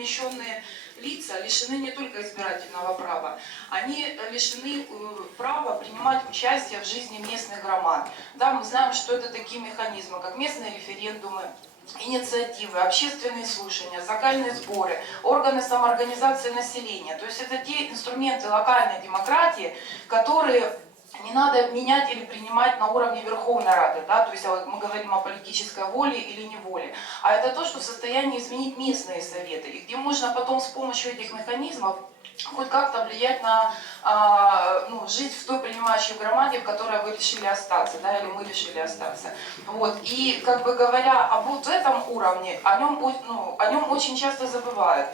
перемещенные лица лишены не только избирательного права, они лишены э, права принимать участие в жизни местных громад. Да, мы знаем, что это такие механизмы, как местные референдумы, инициативы, общественные слушания, закальные сборы, органы самоорганизации населения. То есть это те инструменты локальной демократии, которые не надо менять или принимать на уровне Верховной Рады, да, то есть а мы говорим о политической воле или неволе, а это то, что в состоянии изменить местные советы, и где можно потом с помощью этих механизмов хоть как-то влиять на а, ну, жить в той принимающей громаде, в которой вы решили остаться, да, или мы решили остаться. Вот. И как бы говоря об вот этом уровне, о нем, ну, о нем очень часто забывают.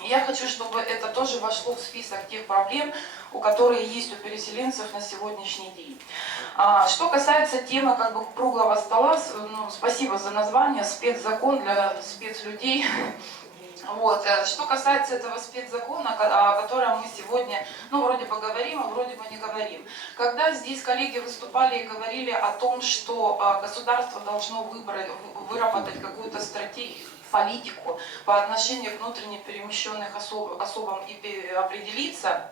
Я хочу, чтобы это тоже вошло в список тех проблем, у которые есть у переселенцев на сегодняшний день. А, что касается темы как бы круглого стола, ну, спасибо за название, спецзакон для спецлюдей. Вот. э, Что касается этого спецзакона, ко- о котором мы сегодня, ну, вроде бы говорим, а вроде бы не говорим. Когда здесь коллеги выступали и говорили о том, что а, государство должно выбрать, в- выработать какую-то стратегию, политику по отношению к внутренне перемещенных особ- особам и пе- определиться, а,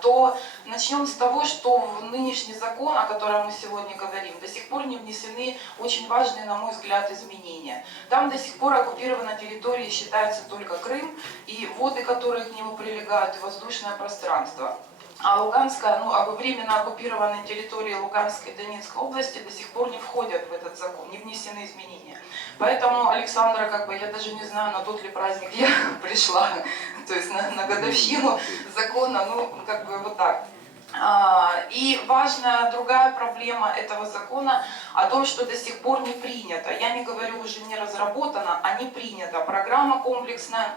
то начнем с того, что в нынешний закон, о котором мы сегодня говорим, до сих пор не внесены очень важные, на мой взгляд, изменения. Там до сих пор оккупирована территория считается только Крым и воды, которые к нему прилегают, и воздушное пространство. А Луганская, ну, временно оккупированные территории Луганской и Донецкой области до сих пор не входят в этот закон, не внесены изменения. Поэтому, Александра, как бы, я даже не знаю, на тот ли праздник я пришла, то есть на, на годовщину закона, ну, как бы вот так. А, И важная другая проблема этого закона о том, что до сих пор не принято. Я не говорю уже не разработана, а не принята. Программа комплексная,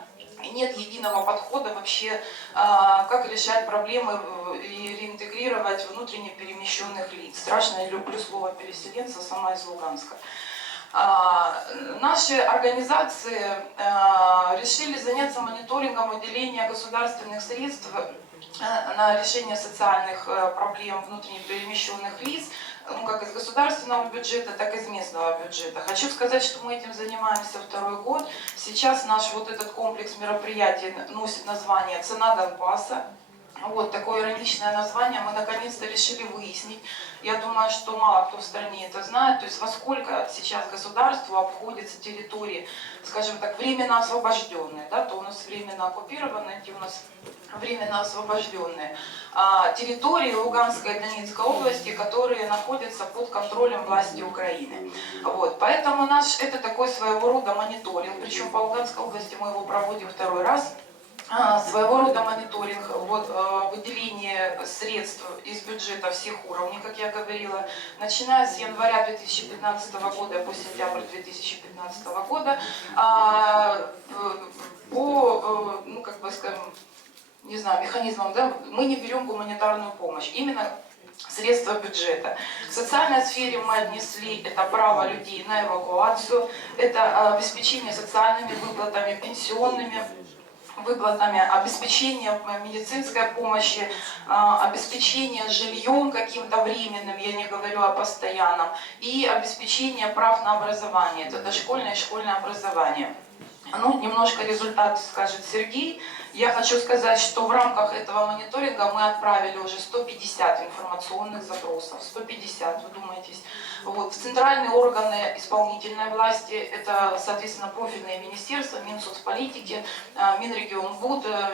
и нет единого подхода вообще, а, как решать проблемы э, и реинтегрировать внутренне перемещенных лиц. Страшно, я люблю слово переселенца, сама из Луганска. А, Наши организации а, решили заняться мониторингом выделения государственных средств э, на решение социальных э, проблем внутренне перемещенных лиц, ну, как из государственного бюджета, так и из местного бюджета. Хочу сказать, что мы этим занимаемся второй год. Сейчас наш вот этот комплекс мероприятий носит название «Цена Донбасса». Вот такое ироничное название мы наконец-то решили выяснить. Я думаю, что мало кто в стране это знает. То есть во сколько сейчас государству обходятся территории, скажем так, временно освобожденные, да, то у нас временно оккупированные, те у нас временно освобожденные. А, территории Луганской и Донецкой области, которые находятся под контролем власти Украины. Вот, поэтому наш это такой своего рода мониторинг, причем по Луганской области мы его проводим второй раз. А, своего рода мониторинг, вот, э, выделение средств из бюджета всех уровней, как я говорила, начиная с января 2015 года по сентябрь 2015 года, а, э, по, э, ну, как бы скажем, не знаю, механизмам, да, мы не берем гуманитарную помощь, именно средства бюджета. В социальной сфере мы отнесли это право людей на эвакуацию, это обеспечение социальными выплатами, пенсионными выплатами, обеспечение э, медицинской помощи, а, обеспечение жильем каким-то временным, я не говорю о постоянном, и обеспечение прав на образование, это дошкольное и школьное образование. Ну, немножко результат скажет Сергей. Я хочу сказать, что в рамках этого мониторинга мы отправили уже 150 информационных запросов. 150, вы думаетесь. Вот. В центральные органы исполнительной власти, это, соответственно, профильные министерства, Минсоцполитики, э, Минрегионбуд, э,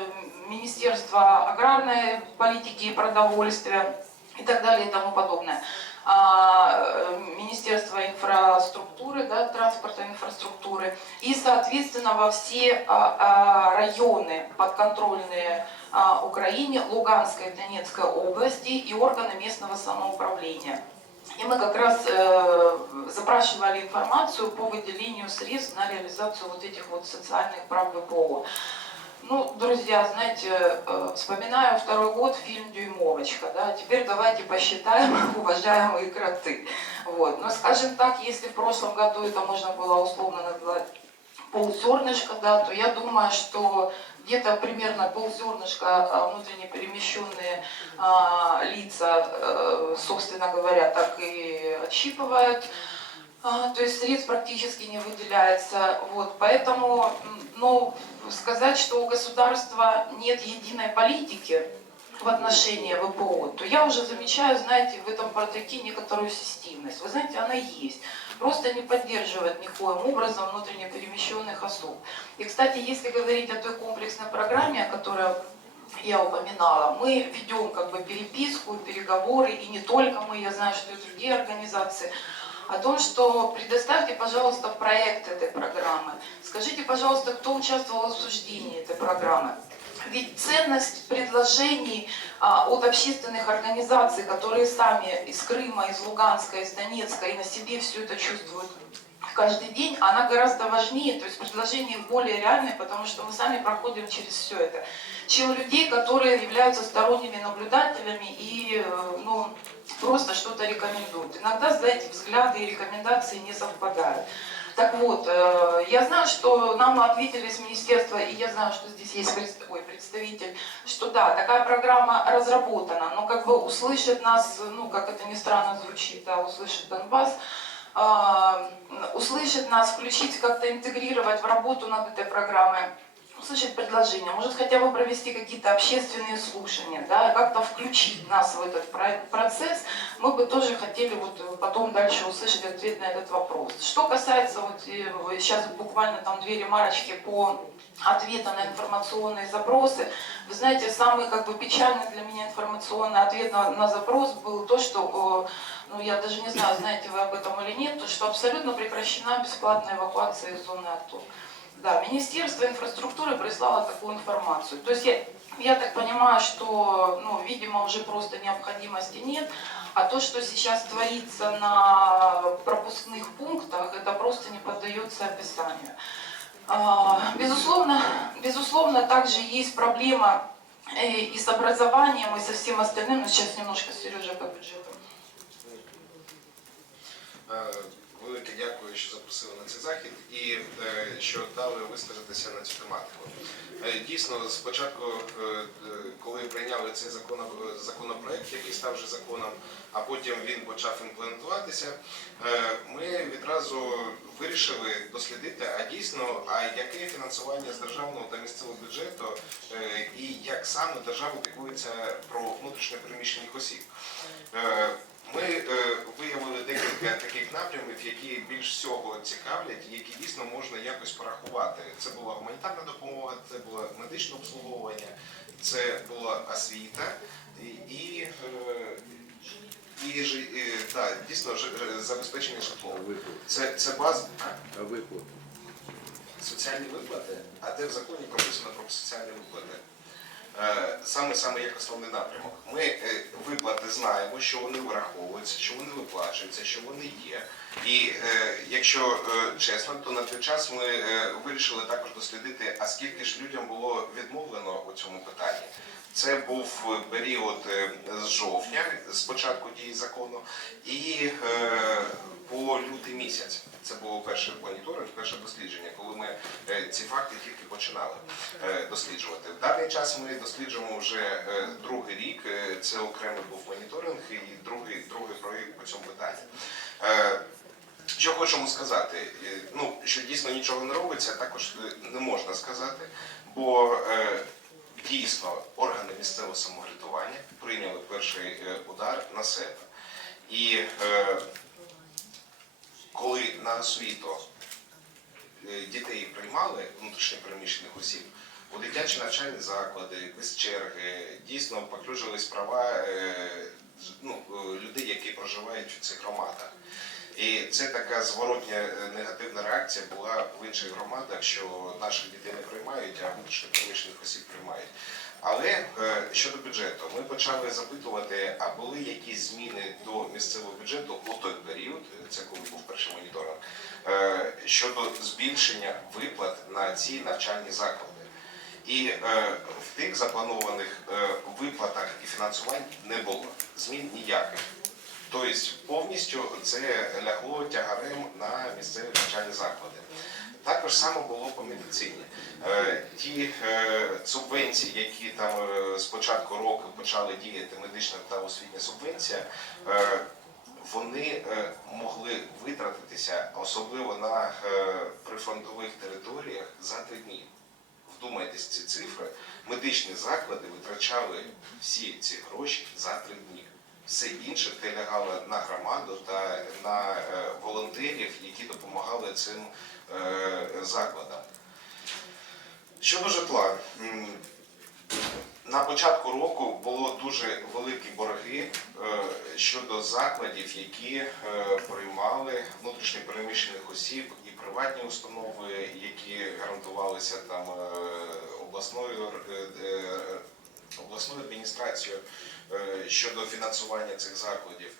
Министерство аграрной политики и продовольствия и так далее и тому подобное. А, э, Министерство инфраструктуры, да, транспорта и инфраструктуры, и, соответственно, во все а, а, районы подконтрольные а, Украине, Луганской и Донецкой области и органы местного самоуправления. И мы как раз э, запрашивали информацию по выделению средств на реализацию вот этих вот социальных прав ВПО. Ну, друзья, знаете, э, вспоминаю второй год фильм «Дюймовочка», да, теперь давайте посчитаем, уважаемые кроты. Вот. Но, скажем так, если в прошлом году это можно было условно назвать ползернышко, да, то я думаю, что где-то примерно ползернышка внутренне перемещенные а, лица, э, собственно говоря, так и отщипывают. А, то есть средств практически не выделяется. Вот, поэтому, ну, сказать, что у государства нет единой политики в отношении ВПО, то я уже замечаю, знаете, в этом протеке некоторую системность. Вы знаете, она есть. Просто не поддерживает никоим образом внутренне перемещенных особ. И, кстати, если говорить о той комплексной программе, о я упоминала, мы ведем как бы переписку, переговоры, и не только мы, я знаю, что и другие организации, о том, что предоставьте, пожалуйста, проект этой программы. Скажите, пожалуйста, кто участвовал в обсуждении этой программы. Ведь ценность предложений а, от общественных организаций, которые сами из Крыма, из Луганска, из Донецка и на себе все это чувствуют каждый день, она гораздо важнее, то есть предложения более реальные, потому что мы сами проходим через все это, чем людей, которые являются сторонними наблюдателями и э, ну, просто что-то рекомендуют. Иногда, знаете, взгляды и рекомендации не совпадают. Так вот, э, я знаю, что нам ответили с министерства, и я знаю, что здесь есть ой, представитель, что да, такая программа разработана, но как бы услышит нас, ну, как это ни странно звучит, да, услышит Донбасс, а, услышит нас, включить, как-то интегрировать в работу над этой программой, услышать предложения, может хотя бы провести какие-то общественные слушания, да, как-то включить нас в этот про- процесс, мы бы тоже хотели вот потом дальше услышать ответ на этот вопрос. Что касается вот э, сейчас буквально там две ремарочки по ответам на информационные запросы. Вы знаете, самый как бы печальный для меня информационный ответ на, на запрос был то, что, ну я даже не знаю, знаете вы об этом или нет, то, что абсолютно прекращена бесплатная эвакуация из зоны АТО. Да, Министерство инфраструктуры прислало такую информацию. То есть я, я так понимаю, что, ну, видимо, уже просто необходимости нет, а то, что сейчас творится на пропускных пунктах, это просто не поддается описанию. А, Безусловно, безусловно, также есть проблема э, и с образованием, и со всем остальным. Но сейчас немножко Сережа по бюджету. Велике дякую, що запросили на цей захід і е, що дали вискажитися на цю тематику. Е, Дійсно, спочатку, е, коли прийняли цей законопроект, який став вже законом, а потім він почав імплементуватися, ми відразу вирішили дослідити, а дійсно, а яке фінансування з державного та місцевого бюджету і як саме держава піклується про внутрішньо переміщених осіб. Е, Ми е, виявили декілька таких напрямів, які більш всього цікавлять, які дійсно можна якось порахувати. Це була гуманітарна допомога, це було медичне обслуговування, це була освіта і, е, і, і та, дійсно ж- ж- забезпечення житлом. Це, це баз А виплат? соціальні виплати, а де в законі прописано про соціальні виплати. Е, Саме саме як основний напрямок. Ми е, виплати знаємо, що вони враховуються, що вони виплачуються, що вони є. І е, якщо е, чесно, то на той час ми е, вирішили також дослідити, а скільки ж людям було відмовлено у цьому питанні. Це був період з жовтня, з початку дії закону, і по лютий місяць. Це був перший моніторинг, перше дослідження, коли ми е, ці факти тільки починали е, досліджувати. В даний час ми досліджуємо вже е, другий рік. Це окремий був моніторинг і другий, другий проєкт по цьому питанню. Е, Що хочемо сказати? Ну, що дійсно нічого не робиться, також не можна сказати, бо дійсно органи місцевого самоврядування прийняли перший удар на себе. І коли на освіту е, дітей приймали внутрішньо переміщених осіб, у дитячі навчальні заклади, без черги, дійсно поклюжились права е, ну, е, людей, які проживають в цих громадах. І це така зворотня е, негативна реакція була в інших громадах, що наших дітей не приймають, а внутрішньо переміщених осіб приймають. Але е, щодо бюджету, ми почали запитувати, а були якісь зміни до місцевого бюджету у той період, це коли був перший моніторинг, е, щодо збільшення виплат на ці навчальні заклади. І в тих запланованих виплатах і фінансувань не було змін ніяких. Тобто повністю це лягло тягарем на місцеві навчальні заклади. Також само було по медицині. Е, Ті е, субвенції, які там е, з початку року почали діяти медична та освітня субвенція, вони могли витратитися особливо на прифронтових територіях за три дні. вслухайтесь ці цифри, медичні заклади витрачали всі ці гроші за три дні. Все інше лягало на громаду та на е, волонтерів, які допомагали цим е, закладам. Щодо житла, на початку року було дуже великі борги е, щодо закладів, які приймали внутрішньо переміщених осіб і приватні установи, які гарантувалися там обласною обласною адміністрацією е, щодо фінансування цих закладів.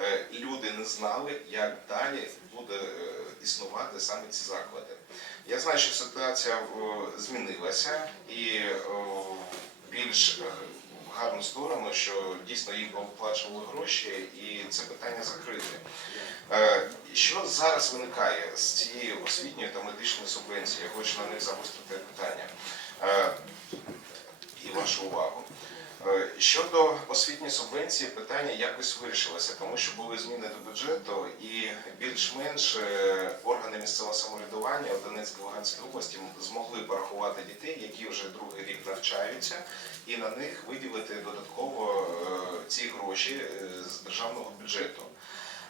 Е, Люди не знали, як далі буде е, існувати саме ці заклади. Я знаю, що ситуація змінилася і більш гарну сторону, що дійсно їм оплачували гроші, і це питання закрите. Що зараз виникає з цієї освітньої та медичної субвенції? Я хочу на них загострити питання і вашу увагу. Е, Щодо освітньої субвенції, питання якось вирішилося, тому що були зміни до бюджету, і більш-менш е, органи місцевого самоврядування в Донецькій Луганській області змогли порахувати дітей, які вже другий рік навчаються, і на них виділити додатково е, ці гроші з державного бюджету.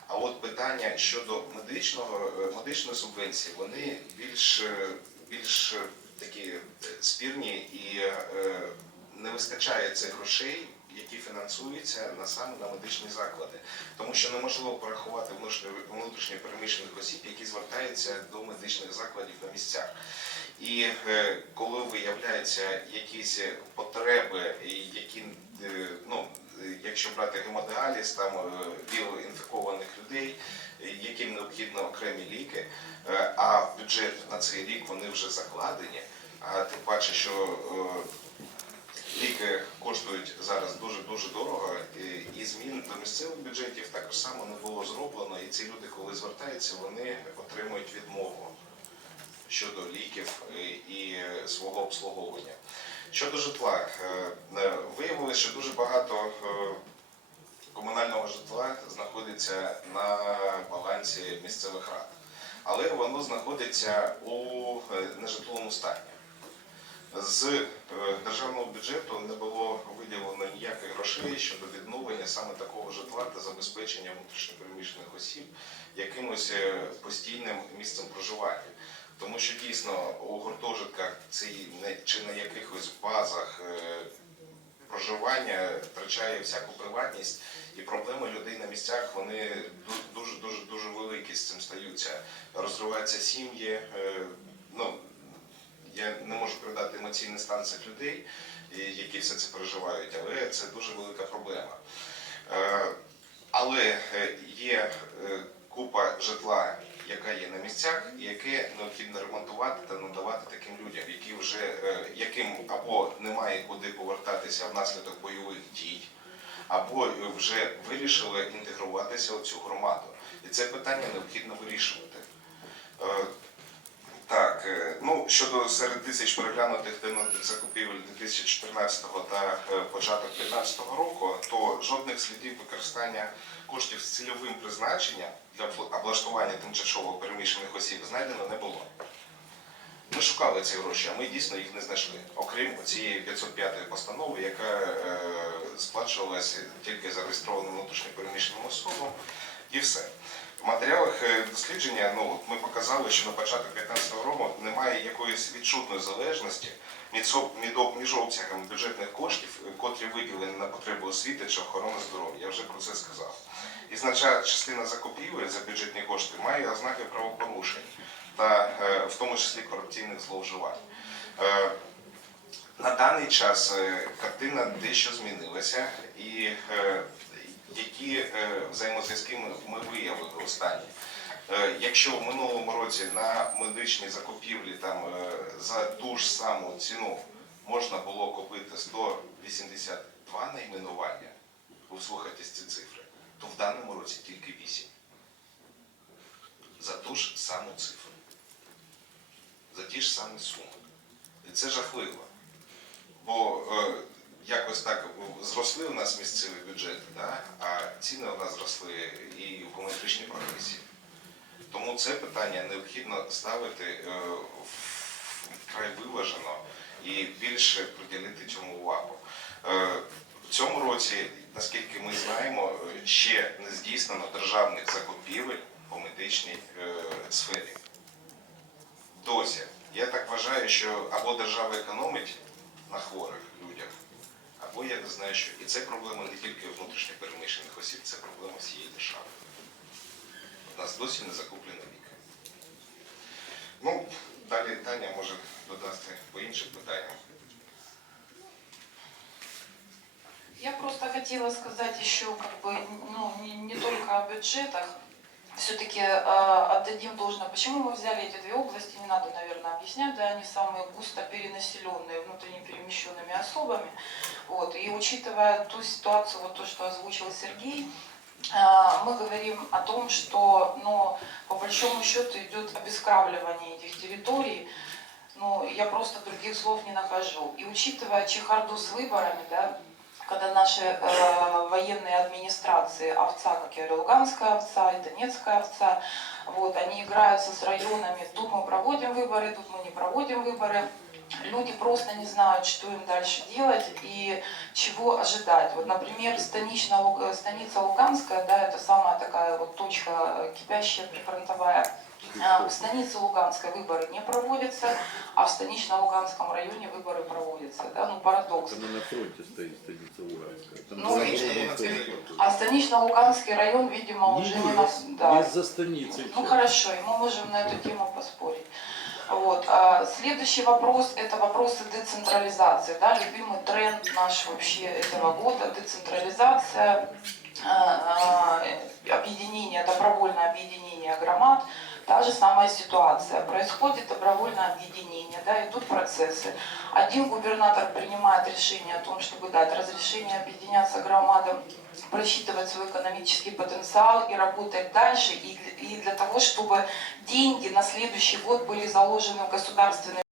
А от питання щодо медичного медичної субвенції, вони більш більш такі спірні і не вистачає цих грошей, які фінансуються на саме на медичні заклади, тому що неможливо порахувати внутрішньо переміщених осіб, які звертаються до медичних закладів на місцях. І е, коли виявляються якісь потреби, які е, ну, якщо брати гемодіаліз, там е, віл-інфікованих людей, яким необхідно окремі ліки, а бюджет на цей рік вони вже закладені. А тим паче, що ліки коштують зараз дуже дуже дорого, і, змін до місцевих бюджетів також само не було зроблено. І ці люди, коли звертаються, вони отримують відмову щодо ліків і, і свого обслуговування. Щодо житла, е, е, виявилося, що дуже багато е, комунального житла знаходиться на балансі місцевих рад, але воно знаходиться у е, нежитловому стані. З е, державного бюджету не було виділено ніяких грошей щодо відновлення саме такого житла та забезпечення внутрішньопереміщених осіб якимось е, постійним місцем проживання. Тому що дійсно у гуртожитках ці не- чи на якихось базах е, проживання втрачає всяку приватність, і проблеми людей на місцях вони дуже дуже дуже великі з цим стаються. Розриваються сім'ї. Ну я не можу передати емоційний стан цих людей, які все це переживають, але це дуже велика проблема. Е, Але е, є е, купа житла, яка є на місцях, яке необхідно ремонтувати та надавати таким людям, які вже яким або немає куди повертатися внаслідок бойових дій, або вже вирішили інтегруватися у цю громаду. І це питання необхідно вирішувати. Так, щодо серед тисяч переглянутих темних закупівель 2014 та е, початок 2015 року, то жодних слідів використання коштів з цільовим призначенням для облаштування тимчасово переміщених осіб знайдено не було. Ми шукали ці гроші, а ми дійсно їх не знайшли, окрім цієї 505 постанови, яка е, сплачувалася тільки зареєстрованим внутрішньо переміщеним особам, і все. В матеріалах е, дослідження ну, ми показали, що на початок 2015 року немає якоїсь відчутної залежності між, об- між об- між обсягами бюджетних коштів, е, котрі виділені на потреби освіти чи охорони здоров'я. Я вже про це сказав. І значна частина закупівель за бюджетні кошти має ознаки правопорушень та е, в тому числі корупційних зловживань. На даний час картина дещо змінилася, і які е, взаємозв'язки ми, виявили останні. Е, Якщо в минулому році на медичні закупівлі там е, за ту ж саму ціну можна було купити 182 найменування, ви ці цифри, то в даному році тільки 8. За ту ж саму цифру. За ті ж самі суми. І це жахливо. Бо якось так зросли у нас місцеві бюджети, да? а ціни у нас зросли і в геометричній прогресії. Тому це питання необхідно ставити е, вкрай виважено і більше приділити цьому увагу. Е, В цьому році, наскільки ми знаємо, ще не здійснено державних закупівель по медичній е, сфері. Досі. Я так вважаю, що або держава економить на хворих або я не знаю, що. І це проблема не тільки внутрішньо переміщених осіб, це проблема всієї держави. У нас досі не закуплені ліки. Ну, далі Таня може додати по іншим питанням. Я просто хотела сказать еще, как бы, ну, не, не только о бюджетах. Все-таки отдадим должное. Почему мы взяли эти две области, не надо, наверное, объяснять, да, они самые густо перенаселенные внутренне перемещенными особами. Вот. И учитывая ту ситуацию, вот то, что озвучил Сергей, а, мы говорим о том, что, ну, по большому счету идет обескравливание этих территорий, ну, я просто других слов не нахожу. И учитывая чехарду с выборами, да, когда наши э, военные администрации, овца, как я говорю, луганская овца и донецкая овца, вот, они играются с районами, тут мы проводим выборы, тут мы не проводим выборы. Люди просто не знают, что им дальше делать и чего ожидать. Вот, например, станично, станица Луганская, да, это самая такая вот точка кипящая прифронтовая. А, В станице Луганской выборы не проводятся, а в станично-Луганском районе выборы проводятся. Да? Ну, парадокс. Она на фронте стоит, станица Луганская. Там Ну, фронт. А станично-Луганский район, видимо, уже не на... Да. Есть за станицей. Ну хорошо, и мы можем на эту тему поспорить. Вот. а Следующий вопрос – это вопросы децентрализации. Да? Любимый тренд наш вообще этого года – децентрализация, а, а, объединение, добровольное объединение громад. Та же самая ситуация. Происходит добровольное объединение, да, идут процессы. Один губернатор принимает решение о том, чтобы дать разрешение объединяться громадам, просчитывать свой экономический потенциал и работать дальше. И для, того, чтобы деньги на следующий год были заложены в государственный